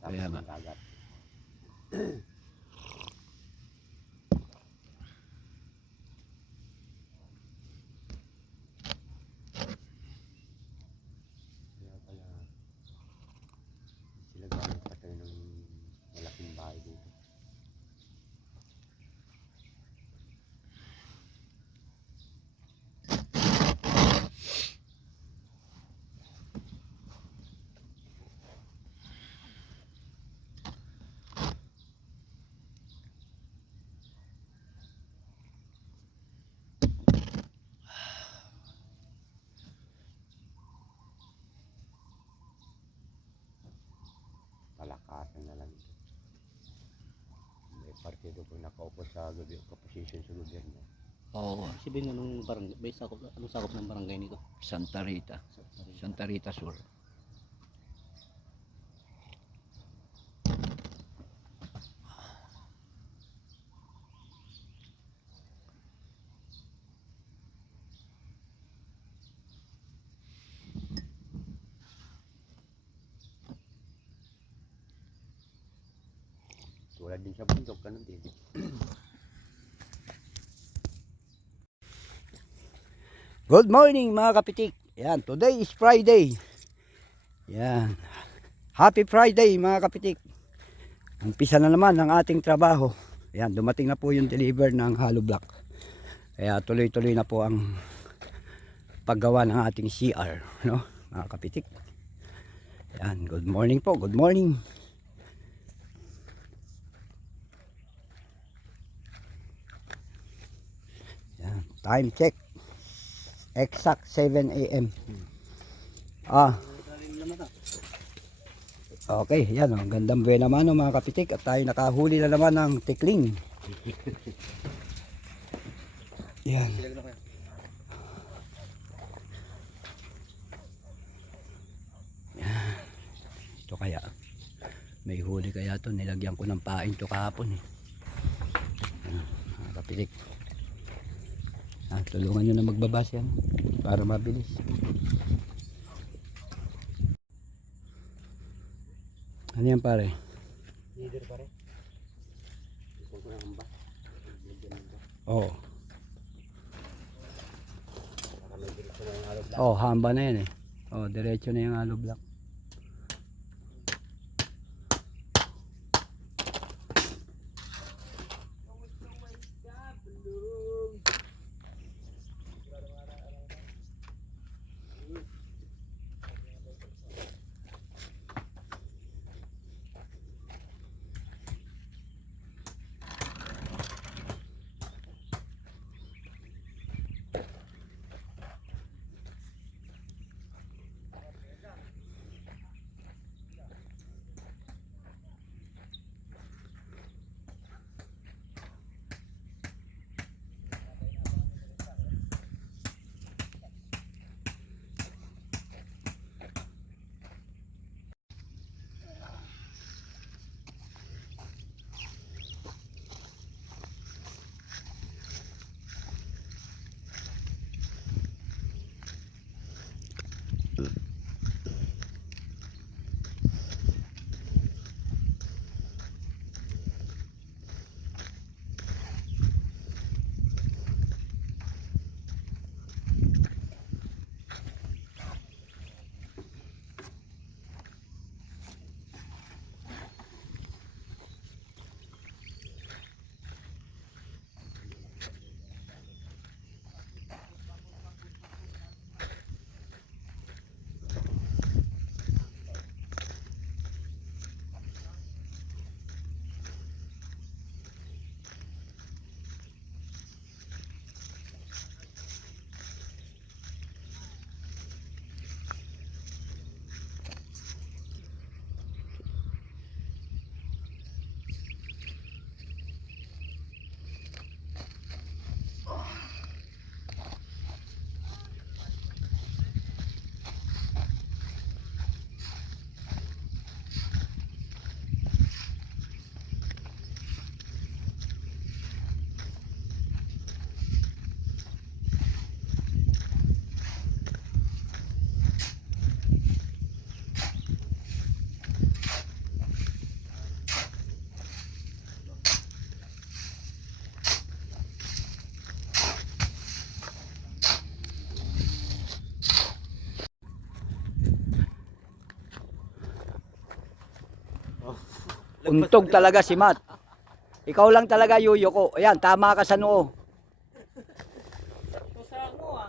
Kaya nga. Dagat. Kaya sila gamit pa tayo ng malaking bahay dito. Palakasan na lang ito. May partido po nakaupo sa opposition sa gobyerno. Oo. Sabihin anong barangay, may sakop, anong sakop ng barangay nito? Santa Rita. Santa Rita Sur. Tulad din sa bundok, ganun din. Good morning mga kapitik. Yan, today is Friday. Yan. Happy Friday mga kapitik. Umpisa na naman ang ating trabaho. Yan, dumating na po yung deliver ng hollow block. Kaya tuloy-tuloy na po ang paggawa ng ating CR, no? Mga kapitik. Yan, good morning po. Good morning. Yan, time check. Exact 7 AM. Okay, yan oh. Gandang buhay naman mga kapitik. At tayo nakahuli na naman ng tikling. Yan. Yan. Ito kaya. May huli kaya to. Nilagyan ko ng pain to kahapon eh. Yan, mga kapitik. Tulungan nyo na magbabas yan para mabilis. Ano yan pare? Leader pare. Ito ko ng hamba. Oo. Para may diretso na yung hollow block. Oh, hamba na yan eh. Oh, diretso na yung hollow block. Untog talaga si Matt. Ikaw lang talaga yuyuko. Ayan, tama ka sa noo. Ito sa ano ah.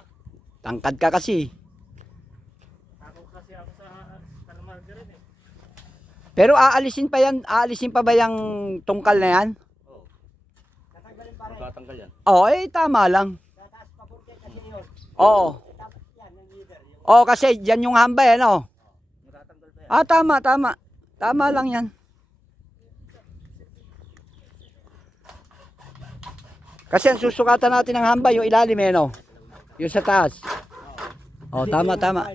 Tangkad ka kasi. Ako kasi ako sa Star Margarine eh. Pero aalisin pa yan, aalisin pa ba yung tungkal na yan? Oo. Magtatanggal yan. Oo, tama lang. Oo. Oo, kasi dyan yung hambay, ano? Magtatanggal pa yan. Ah, tama, tama. Tama lang yan. Kasi ang susukatan natin ng hambay, yung ilalim, no? Yung sa taas. Oh, tama, tama.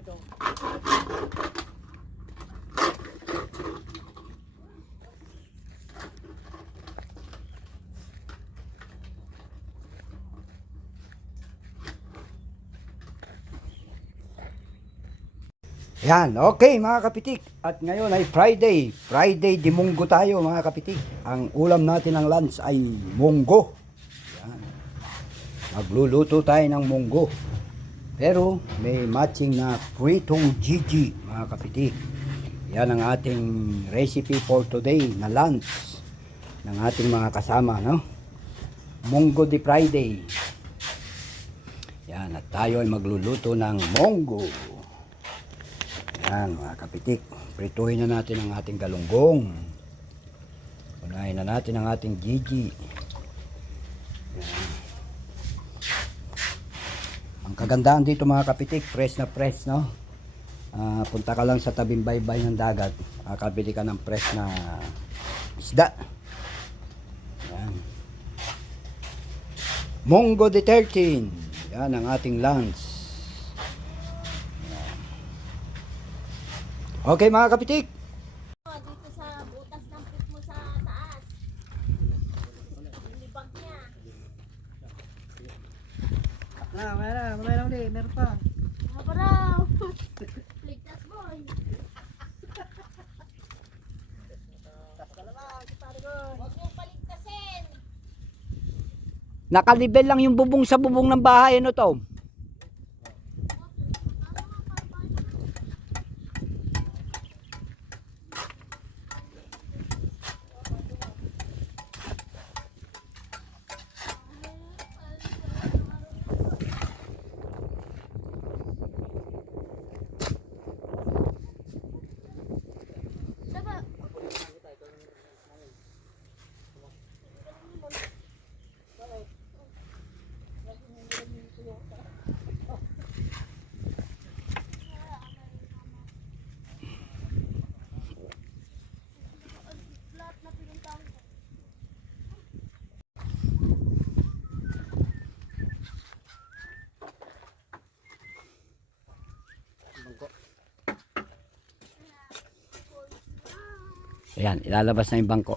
Yan, okay mga kapitik. At ngayon ay Friday. Friday di munggo tayo mga kapitik. Ang ulam natin ng lunch ay munggo. Yan. Magluluto tayo ng munggo. Pero may matching na pritong Gigi mga kapitik. Yan ang ating recipe for today na lunch ng ating mga kasama, no? Munggo di Friday. Yan, at tayo ay magluluto ng munggo. Yan mga kapitik, prituhin na natin ang ating galunggong. Unahin na natin ang ating Gigi. Yan. Ang kagandahan dito mga kapitik, fresh na fresh, no? Punta ka lang sa tabing baybay ng dagat, makakabili ka ng fresh na isda. Yan. Munggo de 13. Yan ang ating lunch. Okay mga kapitik. Dito sa butas ng pit mo sa taas. Yung libag niya. Meron ulit, meron pa. Abaraw! Ligtas boy! Huwag mong paligtasin! Nakalibel lang yung bubong sa bubong ng bahay, ano to? Ayan, ilalabas na yung bangko.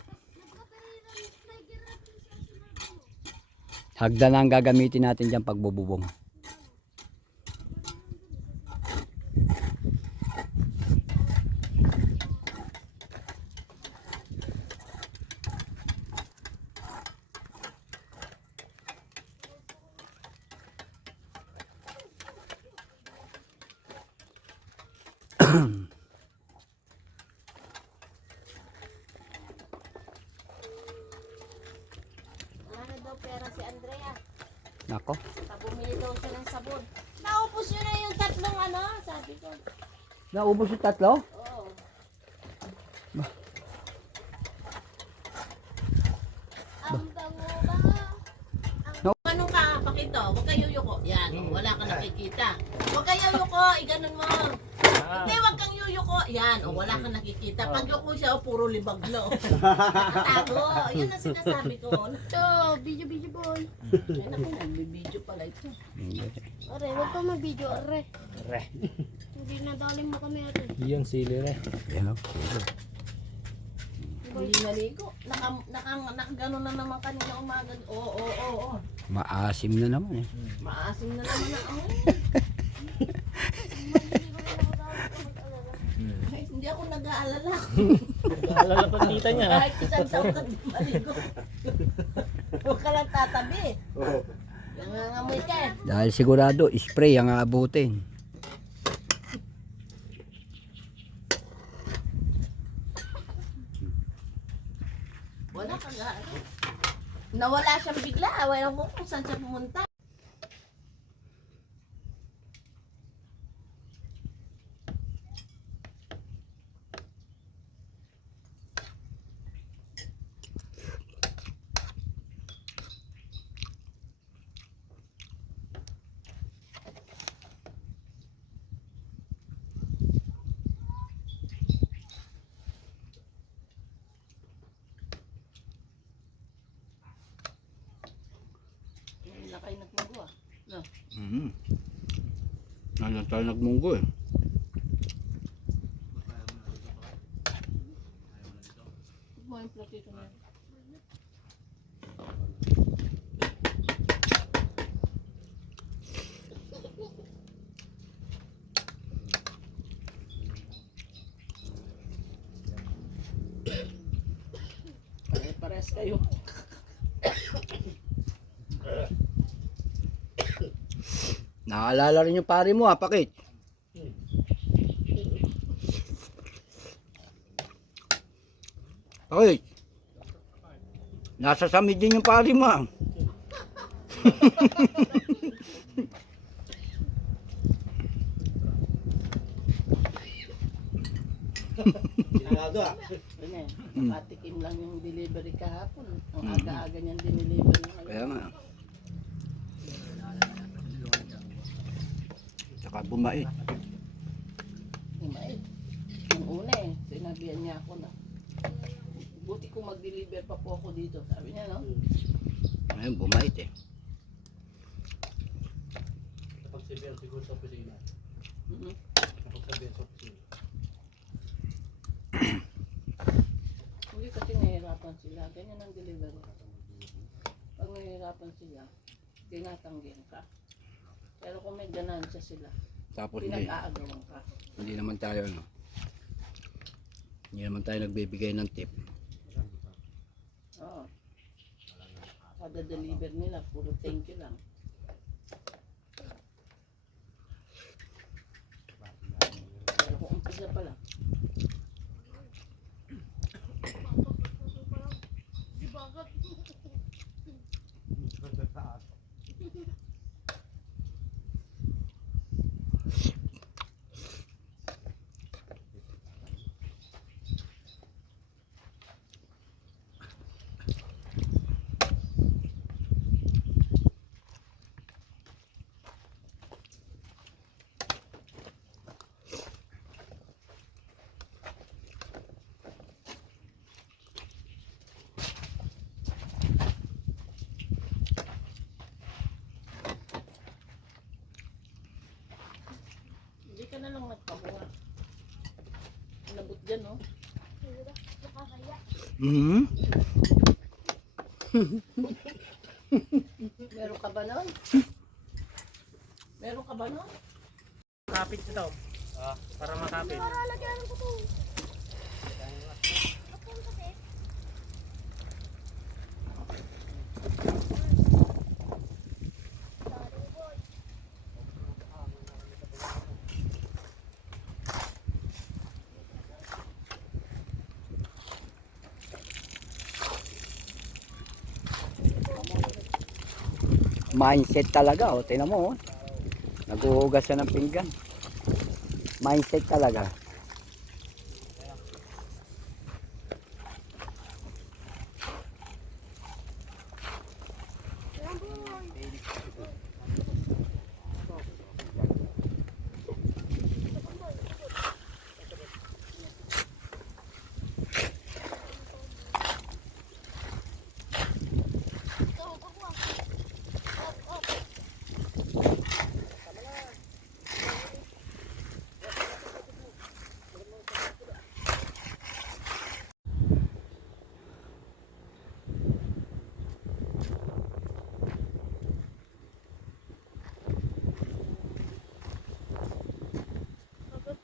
Hagdan na ang gagamitin natin dyan pagbububong. Ano daw pera si Andrea? Nako. Bumili daw siya ng sabon. Naupos yun na yung tatlong ano, sabi ko. Naubos yung tatlo? Oo. Ang bango ba? Ano ka, pakito, huwag kayo yuko. Yan, wala ka nakikita. Huwag kayo yuko, iganon mo. Hindi, huwag kang yuyuko. Yan, wala ka nakikita. Pag yuko siya, puro libag na. Tago, yun ang sinasabi ko. Ito, video boy. Ay, naku, nagbibideo pala ito. Are, huwag ka mag-video, are. Hindi nadali mo kami, are. Yung sili re. Yan o. Hindi naligo. Nakagano na naman kanina umaga. Oo. Maasim na naman eh. Maasim na naman na ako. Ay, hindi ako nag-aalala. Naalala pa tita niya. Kahit isang taon ka di maligo. Huwag ka lang tatabi. Nangangamoy ka eh. Dahil sigurado, spray ang aabutin. Wala kang ano. Nawala siyang bigla. Wala ko kung saan siya pumunta. Hindi na kayo nagmago ah. No. Ano tayo nagmunggo eh. Buhay yung platito na yun. Pare-pares kayo. Naalala rin yung pare mo Pakit. Pakit. Nasa samid din yung pare mo. Patikim lang yung delivery kahapon. Ang aga-aga niyang dineliver ng Kaya nga. Saka bumait. Himait. Yung una eh, sinabihan niya ako na buti kung mag-deliver pa po ako dito. Sabi niya, no? Ayun, bumait eh. Kapag sabihan siguro sa opisina. Mhm. Kapag sabihan sa opisina. Hindi kasi nahihirapan sila. Ganyan ang delivery. Pag nahihirapan sila, tinatanggihan ka. Pero kung may ganansya sila, Tapos hindi, pinag-aagawan ka. hindi naman tayo ano. Hindi naman tayo nagbibigay ng tip. Oo. Kada deliver nila, puro thank you lang. Pero kung umpisa pa lang, hindi ka na lang nagpakuha. Nabot dyan, no? Mhm. Meron ka ba nun? Meron ka ba nun? Kapit ito. Para makapit. Mindset talaga, oh. Tingnan mo, oh. Naghuhugas siya ng pinggan. Mindset talaga.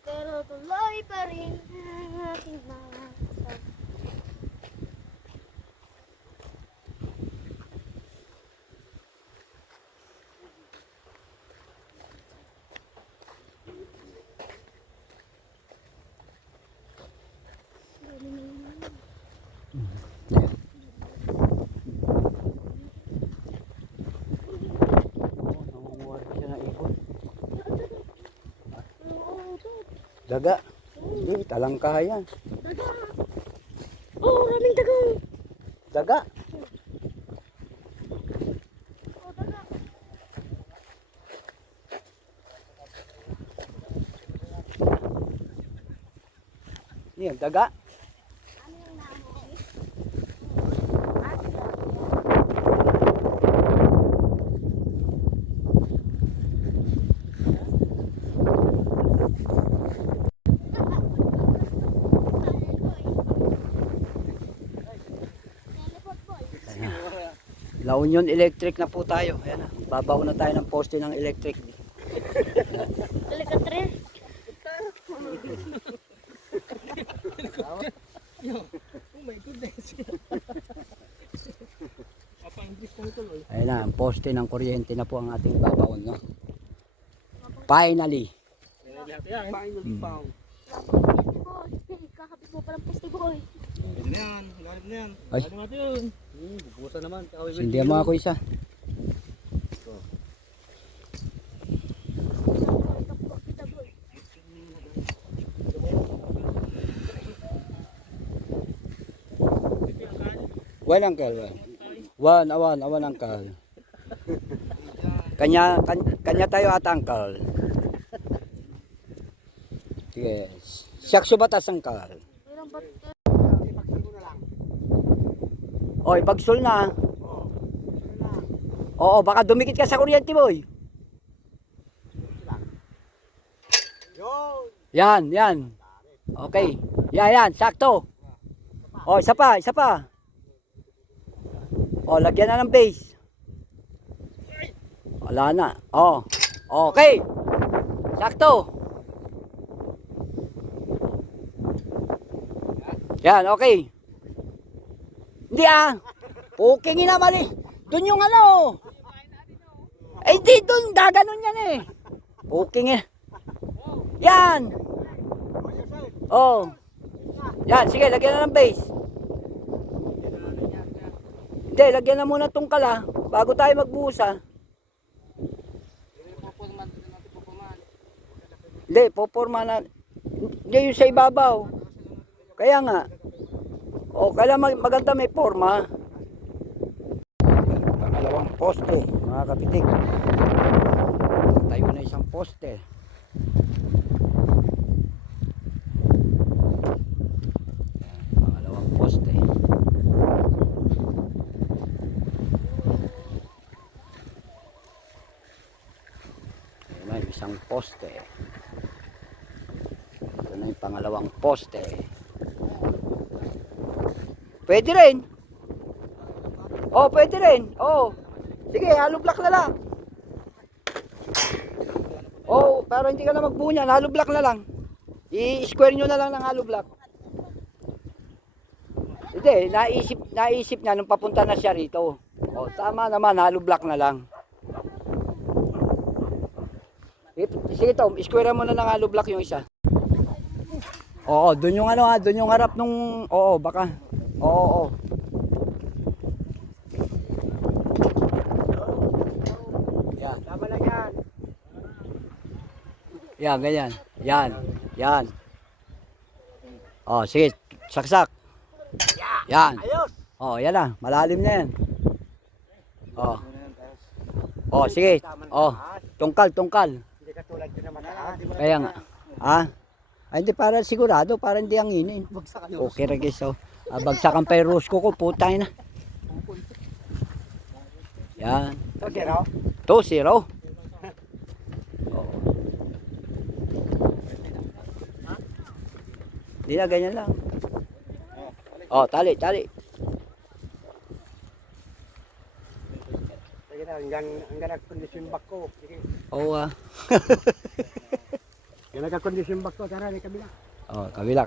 Pero tuloy pa rin ang aking mga kasal. Daga. Hindi, talangka yan. Daga. Oh, raming daga. Daga. Oh, daga. Yan, daga. Ano yung naamoy? La Union Electric na po tayo. Ayan na. Babaw na tayo ng poste ng electric. Talaga tre. Ayan na, ang poste ng kuryente na po ang ating babaon. No? Finally. Lahat yan. Boy, kakapit mo palang poste boy. Pwede na yan. Galit na yan. Ay. Galit natin yun. Bubusan naman. Sindihan mo ako isa. Kita boy. One uncle. One uncle. Kanya tayo at uncle. Sige. Sakso batas uncle. Ilang bat? Oy, bagsol na. Oo, baka dumikit ka sa kuryente, boy. Yan, yan. Okay. Yan, sakto. Oh, isa pa. Oh, lagyan na ng base. Wala na. Oh. Okay. Sakto. Yan, okay. Hindi Pukingin na mali. Doon yung ano. Eh, di doon. Gaganon yan eh. Pukingin. Yan. Oh. Yan, sige, lagyan na ng base. Hindi, lagyan na muna tong kala bago tayo magbuhusa. Hindi, poporma na. Hindi, yung sa ibabaw. Kaya nga. O, kaya maganda may forma. Pangalawang poste, mga kapitik. Tayo na isang poste. Pangalawang poste. Ayan na, isang poste. Ito na yung pangalawang poste. Pwede rin. Oh, pwede rin. Oh. Sige, hollow block na lang. Oh, para hindi ka na magbuo niyan, hollow block na lang. I-square nyo na lang ng hollow block. Hindi, naisip niya nung papunta na siya rito. Oh, tama naman, hollow block na lang. Sige Tom, square mo na ng hollow block yung isa. Oo, doon yung ano doon yung harap nung, baka. Oo. Yan. Tama lang yan. Yan, ganyan. Yan. Oh, sige. Saksak. Yan. Oh, yan na. Malalim na yan. Oh. Oh, sige. Oh, tungkal. Hindi ka tulad ko naman. Kaya nga. Ay, hindi, para sigurado, para hindi anginin. Okay ra guys, bagsakan pa yung rosco ko, putay na. Yan. 2-0. Oo. Hindi na, ganyan lang. Oh, tali. Sige na, hanggang nag-condition back ko. Sige. Oo Hanggang nag-condition back ko, tara, may kabila. Oh, kabila.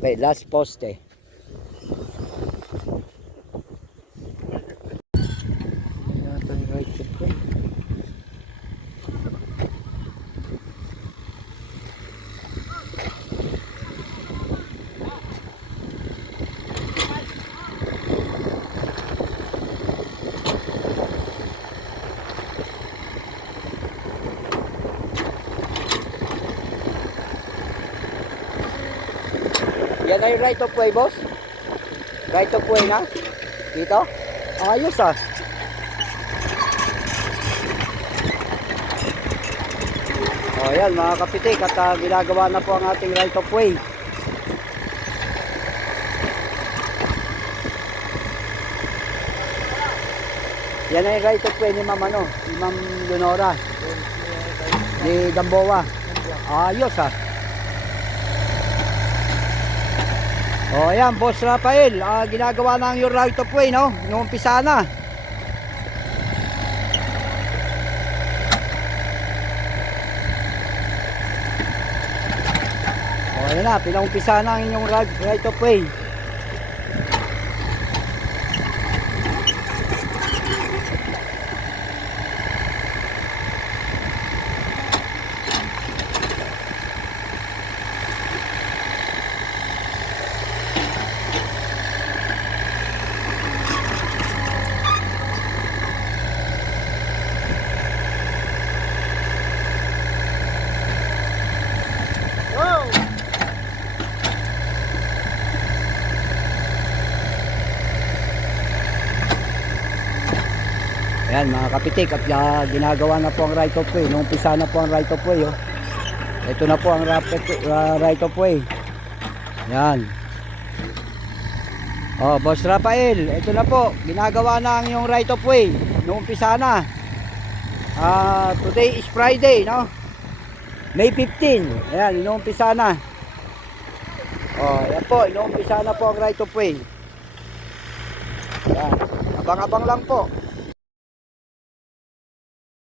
Okay, last poste. Yan ay right of way, boss. Right of way na. Dito. Ayos ah. O yan mga kapitik at ginagawa na po ang ating right of way. Yan ay right of way ni Ma'am ano, ni Ma'am Leonora. Ni Gamboa. Ayos ah. O yan, Boss Rafael, ginagawa na ang your right of way, no? Inuumpisa na. O yan na, pinaumpisa na ang inyong right of way. Ayan mga kapitik at ginagawa na po ang right of way. Nung umpisa na po ang right of way. Oh. Ito na po ang right of way. Ayan. Oh, Boss Rafael, ito na po. Ginagawa na ang iyong right of way. Nung umpisa na. Today is Friday, no? May 15. Ayan, inuumpisa na. Oh, yan po. Inuumpisa na po ang right of way. Ayan. Abang-abang lang po.